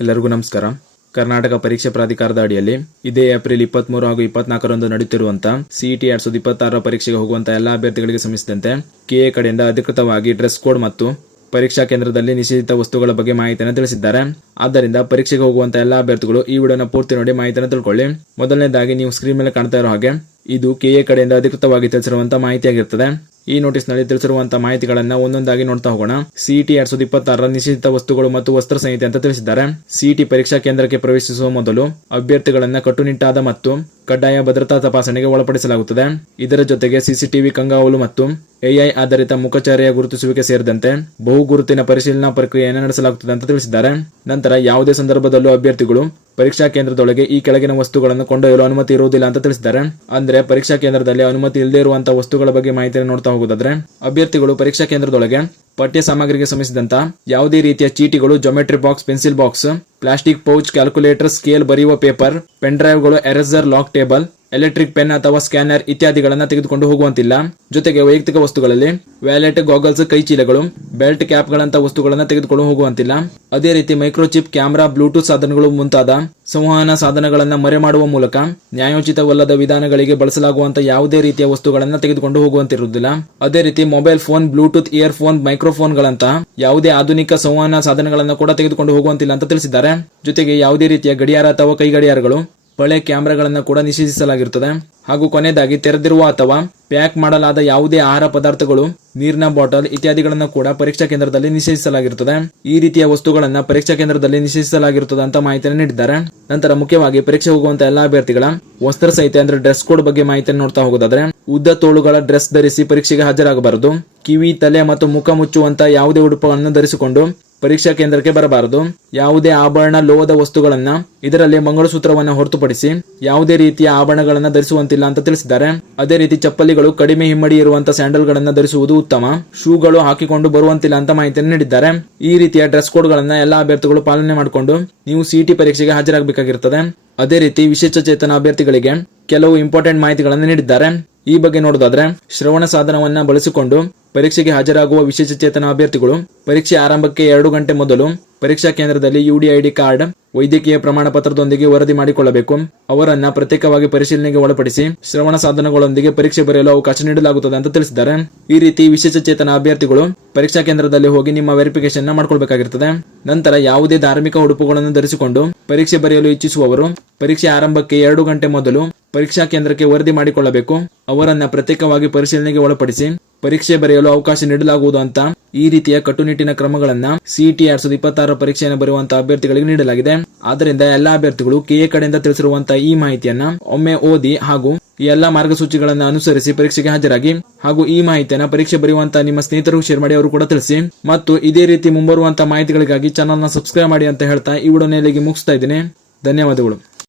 ಎಲ್ಲರಿಗೂ ನಮಸ್ಕಾರ. ಕರ್ನಾಟಕ ಪರೀಕ್ಷಾ ಪ್ರಾಧಿಕಾರದ ಅಡಿಯಲ್ಲಿ ಇದೇ ಏಪ್ರಿಲ್ 23 ಹಾಗೂ 24ರಂದು ನಡೆಯುತ್ತಿರುವಂತಹ ಸಿಇಟಿ 2026 ಪರೀಕ್ಷೆಗೆ ಹೋಗುವಂತಹ ಎಲ್ಲಾ ಅಭ್ಯರ್ಥಿಗಳಿಗೆ ಸಂಬಂಧಿಸಿದಂತೆ ಕೆಎ ಕಡೆಯಿಂದ ಅಧಿಕೃತವಾಗಿ ಡ್ರೆಸ್ ಕೋಡ್ ಮತ್ತು ಪರೀಕ್ಷಾ ಕೇಂದ್ರದಲ್ಲಿ ನಿಷೇಧಿತ ವಸ್ತುಗಳ ಬಗ್ಗೆ ಮಾಹಿತಿಯನ್ನು ತಿಳಿಸಿದ್ದಾರೆ. ಆದ್ದರಿಂದ ಪರೀಕ್ಷೆಗೆ ಹೋಗುವಂತಹ ಎಲ್ಲಾ ಅಭ್ಯರ್ಥಿಗಳು ಈ ವಿಡಿಯೋನ ಪೂರ್ತಿ ನೋಡಿ ಮಾಹಿತಿಯನ್ನು ತಿಳ್ಕೊಳ್ಳಿ. ಮೊದಲನೇದಾಗಿ ನೀವು ಸ್ಕ್ರೀನ್ ಮೇಲೆ ಕಾಣ್ತಾ ಇರೋ ಹಾಗೆ ಇದು ಕೆಎ ಕಡೆಯಿಂದ ಅಧಿಕೃತವಾಗಿ ತಿಳಿಸಿರುವಂತಹ ಮಾಹಿತಿಯಾಗಿರುತ್ತದೆ. ಈ ನೋಟಿಸ್ ನಲ್ಲಿ ತಿಳಿಸಿರುವಂತಹ ಮಾಹಿತಿಗಳನ್ನ ಒಂದೊಂದಾಗಿ ನೋಡ್ತಾ ಹೋಗೋಣ. ಸಿಇಟಿ 2026 ನಿಷೇಧಿತ ವಸ್ತುಗಳು ಮತ್ತು ವಸ್ತ್ರ ಸಂಹಿತೆ ಅಂತ ತಿಳಿಸಿದ್ದಾರೆ. ಸಿಇಟಿ ಪರೀಕ್ಷಾ ಕೇಂದ್ರಕ್ಕೆ ಪ್ರವೇಶಿಸುವ ಮೊದಲು ಅಭ್ಯರ್ಥಿಗಳನ್ನ ಕಟ್ಟುನಿಟ್ಟಾದ ಮತ್ತು ಕಡ್ಡಾಯ ಭದ್ರತಾ ತಪಾಸಣೆಗೆ ಒಳಪಡಿಸಲಾಗುತ್ತದೆ. ಇದರ ಜೊತೆಗೆ ಸಿಸಿಟಿವಿ ಕಣ್ಗಾವಲು ಮತ್ತು ಎಐ ಆಧಾರಿತ ಮುಖಚರ್ಯೆಯ ಗುರುತಿಸುವಿಕೆ ಸೇರಿದಂತೆ ಬಹು ಗುರುತಿನ ಪರಿಶೀಲನಾ ಪ್ರಕ್ರಿಯೆಯನ್ನು ನಡೆಸಲಾಗುತ್ತದೆ ಅಂತ ತಿಳಿಸಿದ್ದಾರೆ. ನಂತರ ಯಾವುದೇ ಸಂದರ್ಭದಲ್ಲೂ ಅಭ್ಯರ್ಥಿಗಳು ಪರೀಕ್ಷಾ ಕೇಂದ್ರದೊಳಗೆ ಈ ಕೆಳಗಿನ ವಸ್ತುಗಳನ್ನು ಕೊಂಡೊಯ್ಯಲು ಅನುಮತಿ ಇರುವುದಿಲ್ಲ ಅಂತ ತಿಳಿಸಿದ್ದಾರೆ. ಅಂದ್ರೆ ಪರೀಕ್ಷಾ ಕೇಂದ್ರದಲ್ಲಿ ಅನುಮತಿ ಇಲ್ಲದೆ ಇರುವಂತಹ ವಸ್ತುಗಳ ಬಗ್ಗೆ ಮಾಹಿತಿಯನ್ನು ನೋಡ್ತಾ ಹೋಗೋದಾದ್ರೆ, ಅಭ್ಯರ್ಥಿಗಳು ಪರೀಕ್ಷಾ ಕೇಂದ್ರದೊಳಗೆ ಪಠ್ಯ ಸಾಮಗ್ರಿಗೆ ಸಂಬಂಧಿಸಿದಂತ ಯಾವುದೇ ರೀತಿಯ ಚೀಟಿಗಳು, geometry box, pencil box, plastic pouch, calculator, scale, ಬರೆಯುವ ಪೇಪರ್, ಪೆನ್ ಡ್ರೈವ್ಗಳು, eraser, lock table, electric pen ಅಥವಾ ಸ್ಕ್ಯಾನರ್ ಇತ್ಯಾದಿಗಳನ್ನ ತೆಗೆದುಕೊಂಡು ಹೋಗುವಂತಿಲ್ಲ. ಜೊತೆಗೆ ವೈಯಕ್ತಿಕ ವಸ್ತುಗಳಲ್ಲಿ ವ್ಯಾಲೆಟ್, ಗಾಗಲ್ಸ್, ಕೈ ಚೀಲಗಳು, ಬೆಲ್ಟ್, ಕ್ಯಾಪ್ ಗಳಂತ ವಸ್ತುಗಳನ್ನ ತೆಗೆದುಕೊಂಡು ಹೋಗುವಂತಿಲ್ಲ. ಅದೇ ರೀತಿ ಮೈಕ್ರೋಚಿಪ್, ಕ್ಯಾಮೆರಾ, ಬ್ಲೂಟೂತ್ ಸಾಧನಗಳು ಮುಂತಾದ ಸಂವಹನ ಸಾಧನಗಳನ್ನ ಮರೆ ಮಾಡುವ ಮೂಲಕ ನ್ಯಾಯೋಚಿತವಲ್ಲದ ವಿಧಾನಗಳಿಗೆ ಬಳಸಲಾಗುವಂತಹ ಯಾವುದೇ ರೀತಿಯ ವಸ್ತುಗಳನ್ನ ತೆಗೆದುಕೊಂಡು ಹೋಗುವಂತಿರುವುದಿಲ್ಲ. ಅದೇ ರೀತಿ mobile phone, Bluetooth earphone, microphone ಗಳಂತಹ ಯಾವುದೇ ಆಧುನಿಕ ಸಂವಹನ ಸಾಧನಗಳನ್ನ ಕೂಡ ತೆಗೆದುಕೊಂಡು ಹೋಗುವಂತಿಲ್ಲ ಅಂತ ತಿಳಿಸಿದ್ದಾರೆ. ಜೊತೆಗೆ ಯಾವುದೇ ರೀತಿಯ ಗಡಿಯಾರ ಅಥವಾ ಕೈ ಗಡಿಯಾರಗಳು, ಬಳೆ, ಕ್ಯಾಮೆರಾಗಳನ್ನು ಕೂಡ ನಿಷೇಧಿಸಲಾಗಿರುತ್ತದೆ. ಹಾಗೂ ಕೊನೆಯದಾಗಿ ತೆರೆದಿರುವ ಅಥವಾ ಪ್ಯಾಕ್ ಮಾಡಲಾದ ಯಾವುದೇ ಆಹಾರ ಪದಾರ್ಥಗಳು, ನೀರಿನ ಬಾಟಲ್ ಇತ್ಯಾದಿಗಳನ್ನು ಕೂಡ ಪರೀಕ್ಷಾ ಕೇಂದ್ರದಲ್ಲಿ ನಿಷೇಧಿಸಲಾಗಿರುತ್ತದೆ. ಈ ರೀತಿಯ ವಸ್ತುಗಳನ್ನ ಪರೀಕ್ಷಾ ಕೇಂದ್ರದಲ್ಲಿ ನಿಷೇಧಿಸಲಾಗಿರುತ್ತದೆ ಅಂತ ಮಾಹಿತಿಯನ್ನು ನೀಡಿದ್ದಾರೆ. ನಂತರ ಮುಖ್ಯವಾಗಿ ಪರೀಕ್ಷೆ ಹೋಗುವಂತಹ ಎಲ್ಲಾ ಅಭ್ಯರ್ಥಿಗಳ ವಸ್ತ್ರ ಸಂಹಿತೆ ಅಂದ್ರೆ ಡ್ರೆಸ್ ಕೋಡ್ ಬಗ್ಗೆ ಮಾಹಿತಿಯನ್ನು ನೋಡ್ತಾ ಹೋಗೋದಾದ್ರೆ, ಉದ್ದ ತೋಳುಗಳ ಡ್ರೆಸ್ ಧರಿಸಿ ಪರೀಕ್ಷೆಗೆ ಹಾಜರಾಗಬಾರದು. ಕಿವಿ, ತಲೆ ಮತ್ತು ಮುಖ ಮುಚ್ಚುವಂತಹ ಯಾವುದೇ ಉಡುಪುಗಳನ್ನು ಧರಿಸಿಕೊಂಡು ಪರೀಕ್ಷಾ ಕೇಂದ್ರಕ್ಕೆ ಬರಬಾರದು. ಯಾವುದೇ ಆಭರಣ, ಲೋಹದ ವಸ್ತುಗಳನ್ನ, ಇದರಲ್ಲಿ ಮಂಗಳಸೂತ್ರವನ್ನ ಹೊರತುಪಡಿಸಿ ಯಾವುದೇ ರೀತಿಯ ಆಭರಣಗಳನ್ನ ಧರಿಸುವಂತಿಲ್ಲ ಅಂತ ತಿಳಿಸಿದ್ದಾರೆ. ಅದೇ ರೀತಿ ಚಪ್ಪಲಿಗಳು, ಕಡಿಮೆ ಹಿಮ್ಮಡಿ ಇರುವಂತಹ ಸ್ಯಾಂಡಲ್ ಗಳನ್ನ ಧರಿಸುವುದು ಉತ್ತಮ. ಶೂಗಳು ಹಾಕಿಕೊಂಡು ಬರುವಂತಿಲ್ಲ ಅಂತ ಮಾಹಿತಿಯನ್ನು ನೀಡಿದ್ದಾರೆ. ಈ ರೀತಿಯ ಡ್ರೆಸ್ ಕೋಡ್ ಗಳನ್ನ ಎಲ್ಲಾ ಅಭ್ಯರ್ಥಿಗಳು ಪಾಲನೆ ಮಾಡಿಕೊಂಡು ನೀವು ಸಿಇಟಿ ಪರೀಕ್ಷೆಗೆ ಹಾಜರಾಗಬೇಕಾಗಿರುತ್ತದೆ. ಅದೇ ರೀತಿ ವಿಶೇಷಚೇತನ ಅಭ್ಯರ್ಥಿಗಳಿಗೆ ಕೆಲವು ಇಂಪಾರ್ಟೆಂಟ್ ಮಾಹಿತಿಗಳನ್ನು ನೀಡಿದ್ದಾರೆ. ಈ ಬಗ್ಗೆ ನೋಡೋದಾದ್ರೆ, ಶ್ರವಣ ಸಾಧನವನ್ನ ಬಳಸಿಕೊಂಡು ಪರೀಕ್ಷೆಗೆ ಹಾಜರಾಗುವ ವಿಶೇಷಚೇತನ ಅಭ್ಯರ್ಥಿಗಳು ಪರೀಕ್ಷೆ ಆರಂಭಕ್ಕೆ 2 ಗಂಟೆ ಮೊದಲು ಪರೀಕ್ಷಾ ಕೇಂದ್ರದಲ್ಲಿ ಯುಡಿಐಡಿ ಕಾರ್ಡ್, ವೈದ್ಯಕೀಯ ಪ್ರಮಾಣ ಪತ್ರದೊಂದಿಗೆ ವರದಿ ಮಾಡಿಕೊಳ್ಳಬೇಕು. ಅವರನ್ನ ಪ್ರತ್ಯೇಕವಾಗಿ ಪರಿಶೀಲನೆಗೆ ಒಳಪಡಿಸಿ ಶ್ರವಣ ಸಾಧನಗಳೊಂದಿಗೆ ಪರೀಕ್ಷೆ ಬರೆಯಲು ಅವಕಾಶ ನೀಡಲಾಗುತ್ತದೆ ಅಂತ ತಿಳಿಸಿದ್ದಾರೆ. ಈ ರೀತಿ ವಿಶೇಷಚೇತನ ಅಭ್ಯರ್ಥಿಗಳು ಪರೀಕ್ಷಾ ಕೇಂದ್ರದಲ್ಲಿ ಹೋಗಿ ನಿಮ್ಮ ವೆರಿಫಿಕೇಶನ್ ಮಾಡ್ಕೊಳ್ಬೇಕಾಗಿರುತ್ತದೆ. ನಂತರ ಯಾವುದೇ ಧಾರ್ಮಿಕ ಉಡುಪುಗಳನ್ನು ಧರಿಸಿಕೊಂಡು ಪರೀಕ್ಷೆ ಬರೆಯಲು ಇಚ್ಛಿಸುವವರು ಪರೀಕ್ಷೆ ಆರಂಭಕ್ಕೆ 2 ಗಂಟೆ ಮೊದಲು ಪರೀಕ್ಷಾ ಕೇಂದ್ರಕ್ಕೆ ವರದಿ ಮಾಡಿಕೊಳ್ಳಬೇಕು. ಅವರನ್ನ ಪ್ರತ್ಯೇಕವಾಗಿ ಪರಿಶೀಲನೆಗೆ ಒಳಪಡಿಸಿ ಪರೀಕ್ಷೆ ಬರೆಯಲು ಅವಕಾಶ ನೀಡಲಾಗುವುದು ಅಂತ ಈ ರೀತಿಯ ಕಟ್ಟುನಿಟ್ಟಿನ ಕ್ರಮಗಳನ್ನ ಸಿಇಟಿ 2026 ಪರೀಕ್ಷೆಯನ್ನು ಬರೆಯುವಂತಹ ಅಭ್ಯರ್ಥಿಗಳಿಗೆ ನೀಡಲಾಗಿದೆ. ಆದ್ದರಿಂದ ಎಲ್ಲಾ ಅಭ್ಯರ್ಥಿಗಳು ಕೆಎ ಕಡೆಯಿಂದ ತಿಳಿಸಿರುವಂತಹ ಈ ಮಾಹಿತಿಯನ್ನ ಒಮ್ಮೆ ಓದಿ ಹಾಗೂ ಈ ಎಲ್ಲಾ ಮಾರ್ಗಸೂಚಿಗಳನ್ನು ಅನುಸರಿಸಿ ಪರೀಕ್ಷೆಗೆ ಹಾಜರಾಗಿ ಹಾಗೂ ಈ ಮಾಹಿತಿಯನ್ನ ಪರೀಕ್ಷೆ ಬರೆಯುವಂತಹ ನಿಮ್ಮ ಸ್ನೇಹಿತರು ಶೇರ್ ಮಾಡಿ ಅವರು ಕೂಡ ತಿಳಿಸಿ. ಮತ್ತು ಇದೇ ರೀತಿ ಮುಂಬರುವಂತಹ ಮಾಹಿತಿಗಳಿಗಾಗಿ ಚಾನಲ್ ನ ಸಬ್ಸ್ಕ್ರೈಬ್ ಮಾಡಿ ಅಂತ ಹೇಳ್ತಾ ಈ ವಿಡಿಯೋನ ಇಲ್ಲಿಗೆ ಮುಗಿಸ್ತಾ ಇದ್ದೀನಿ. ಧನ್ಯವಾದಗಳು.